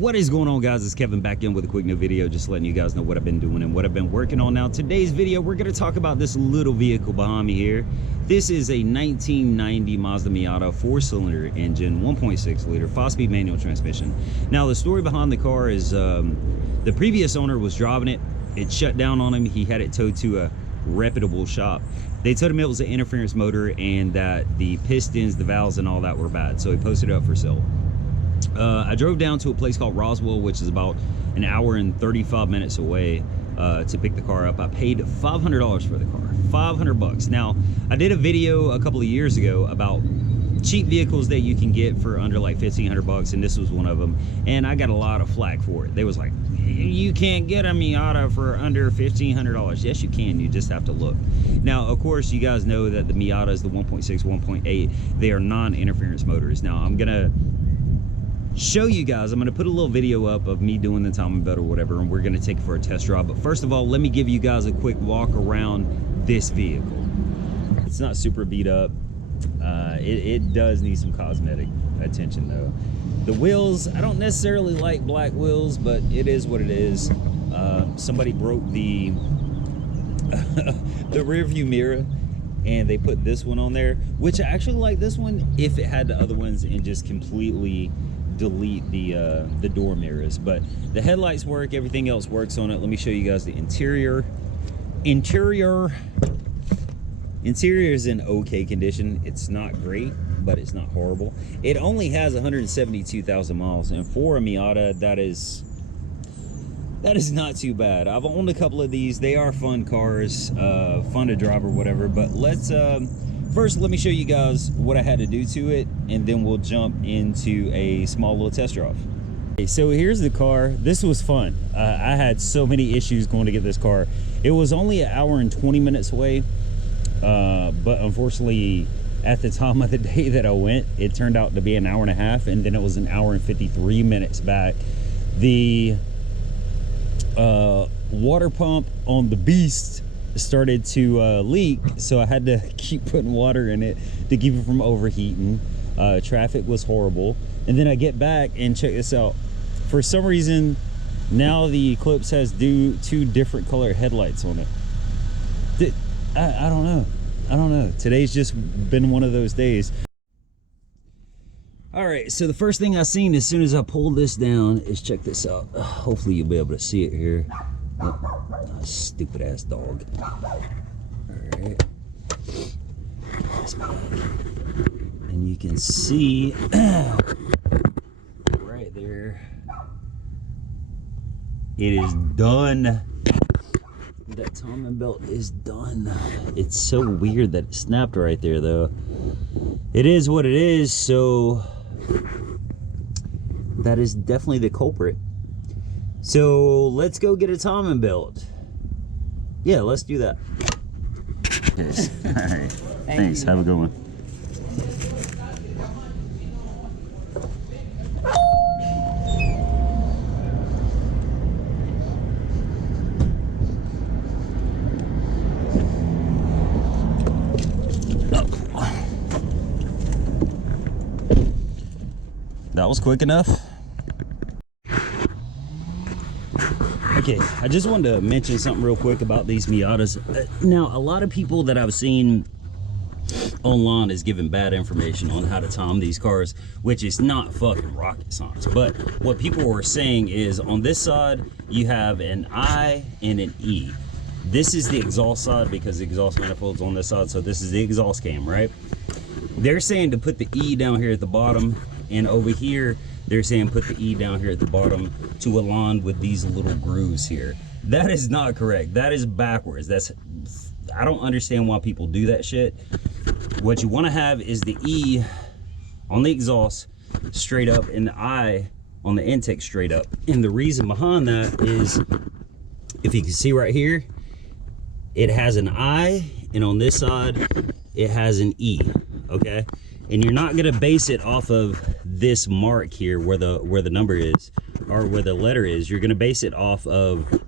What is going on, guys? It's Kevin back in with a quick new video, just letting you guys know what I've been doing and what I've been working on. Now, today's video, we're going to talk about this little vehicle behind me here. This is a 1990 Mazda Miata 4-cylinder engine, 1.6 liter, 5-speed manual transmission. Now, the story behind the car is the previous owner was driving it. It shut down on him. He had it towed to a reputable shop. They told him it was an interference motor and that the pistons, the valves, and all that were bad. So he posted it up for sale. I drove down to a place called Roswell, which is about an hour and 35 minutes away to pick the car up. I paid $500 for the car, 500 bucks. Now, I did a video a couple of years ago about cheap vehicles that you can get for under like 1,500 bucks, and this was one of them. And I got a lot of flack for it. They was like, you can't get a Miata for under $1,500. Yes, you can. You just have to look. Now, of course, you guys know that the Miatas, the 1.6, 1.8, they are non-interference motors. Now, I'm gonna show you guys, I'm going to put a little video up of me doing the timing belt or whatever, and we're going to take it for a test drive. But first of all, let me give you guys a quick walk around this vehicle. It's not super beat up. It does need some cosmetic attention though. The wheels, I don't necessarily like black wheels, but it is what it is. Somebody broke the the rear view mirror, and they put this one on there, which I actually like this one if it had the other ones and just completely delete the door mirrors. But the headlights work, everything else works on it. Let me show you guys the interior. Interior is in okay condition. It's not great, but it's not horrible. It only has 172,000 miles, and for a Miata, that is not too bad. I've owned a couple of these. They are fun cars, fun to drive or whatever. But let's first, let me show you guys what I had to do to it, and then we'll jump into a small little test drive. Okay, so here's the car. This was fun. I had so many issues going to get this car. It was only an hour and 20 minutes away, but unfortunately, at the time of the day that I went, it turned out to be an hour and a half, and then it was an hour and 53 minutes back. The water pump on the Beast started to leak, so I had to keep putting water in it to keep it from overheating. Traffic was horrible, and then I get back and check this out. For some reason, now the Eclipse has two different color headlights on it. I don't know. Today's just been one of those days. All right, so the first thing I seen as soon as I pulled this down is, check this out. Hopefully you'll be able to see it here. Oh, stupid ass dog. All right, and you can see right there, it is done. That timing belt is done. It's so weird that it snapped right there though. It is what it is. So that is definitely the culprit. So let's go get a timing belt. Yeah, let's do that. Yes. All right. Thanks. Have a good one. That was quick enough. Okay, I just wanted to mention something real quick about these Miatas. Now, a lot of people that I've seen online is giving bad information on how to time these cars, which is not fucking rocket science. But what people were saying is, on this side, you have an I and an E. This is the exhaust side because the exhaust manifold's on this side, so this is the exhaust cam, right? They're saying to put the E down here at the bottom, and over here, they're saying put the E down here at the bottom to align with these little grooves here. That is not correct. That is backwards. I don't understand why people do that shit. What you want to have is the E on the exhaust straight up and the I on the intake straight up. And the reason behind that is, if you can see right here, it has an I, and on this side, it has an E, okay? And you're not gonna base it off of this mark here where the number is, or where the letter is. You're gonna base it off of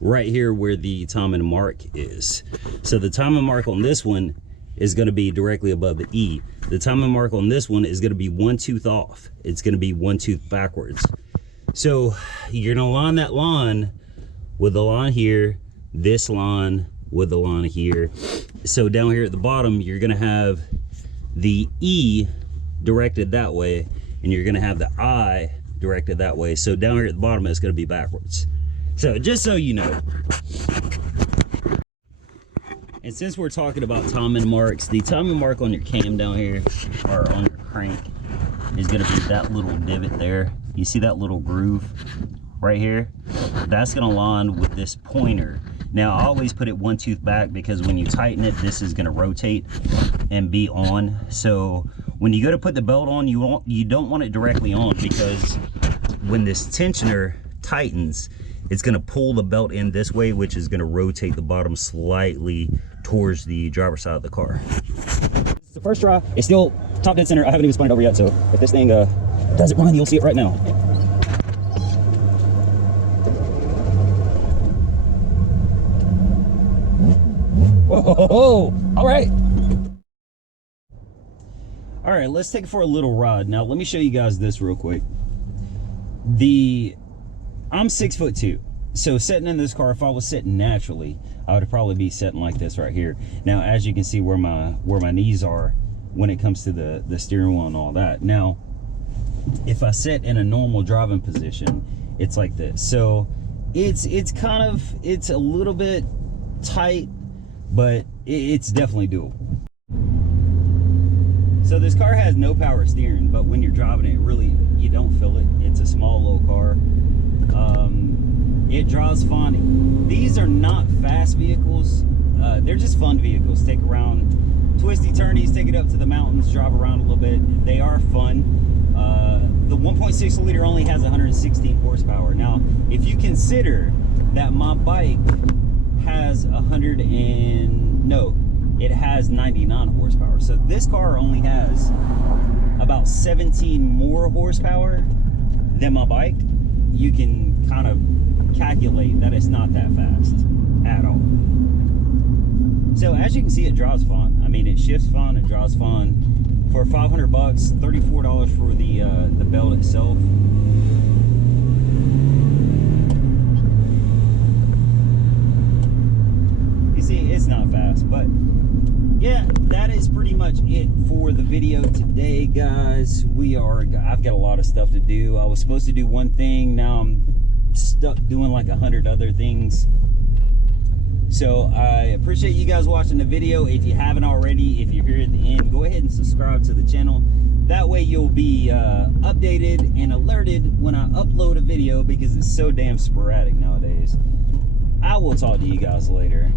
right here where the timing mark is. So the timing mark on this one is going to be directly above the E. The timing mark on this one is going to be 1 tooth off. It's going to be 1 tooth backwards. So you're going to line that line with the line here, this line with the line here. So down here at the bottom, you're going to have the E directed that way, and you're going to have the I directed that way. So down here at the bottom, it's going to be backwards. So just so you know. And since we're talking about timing marks, the timing mark on your cam down here, or on your crank, is going to be that little divot there. You see that little groove right here? That's going to line with this pointer. Now, I always put it 1 tooth back because when you tighten it, this is going to rotate and be on. So when you go to put the belt on, you don't want it directly on, because when this tensioner tightens, it's going to pull the belt in this way, which is going to rotate the bottom slightly towards the driver's side of the car. It's the first try. It's still top dead center. I haven't even spun it over yet, so if this thing does it run, you'll see it right now. Whoa, all right. All right, let's take it for a little ride. Now, let me show you guys this real quick. I'm 6'2", so sitting in this car, if I was sitting naturally, I would probably be sitting like this right here. Now, as you can see where my knees are when it comes to the steering wheel and all that. Now, if I sit in a normal driving position, it's like this. So it's a little bit tight, but it's definitely doable. So this car has no power steering, but when you're driving it, really, you don't feel it. It's a small little car. It draws fine. These are not fast vehicles. They're just fun vehicles. Take around twisty turnies, take it up to the mountains, drive around a little bit. They are fun. The 1.6 liter only has 116 horsepower. Now, if you consider that my bike has it has 99 horsepower. So this car only has about 17 more horsepower than my bike. You can kind of calculate that it's not that fast at all. So as you can see, it draws fine. I mean, it shifts fine, it draws fine. For 500 bucks, $34 for the belt itself. You see, it's not fast, but yeah, that is pretty much it for the video today, guys. I've got a lot of stuff to do. I was supposed to do one thing, now I'm stuck doing like 100 other things. So I appreciate you guys watching the video. If you haven't already, if you're here at the end, go ahead and subscribe to the channel. That way you'll be updated and alerted when I upload a video, because it's so damn sporadic nowadays. I will talk to you guys later.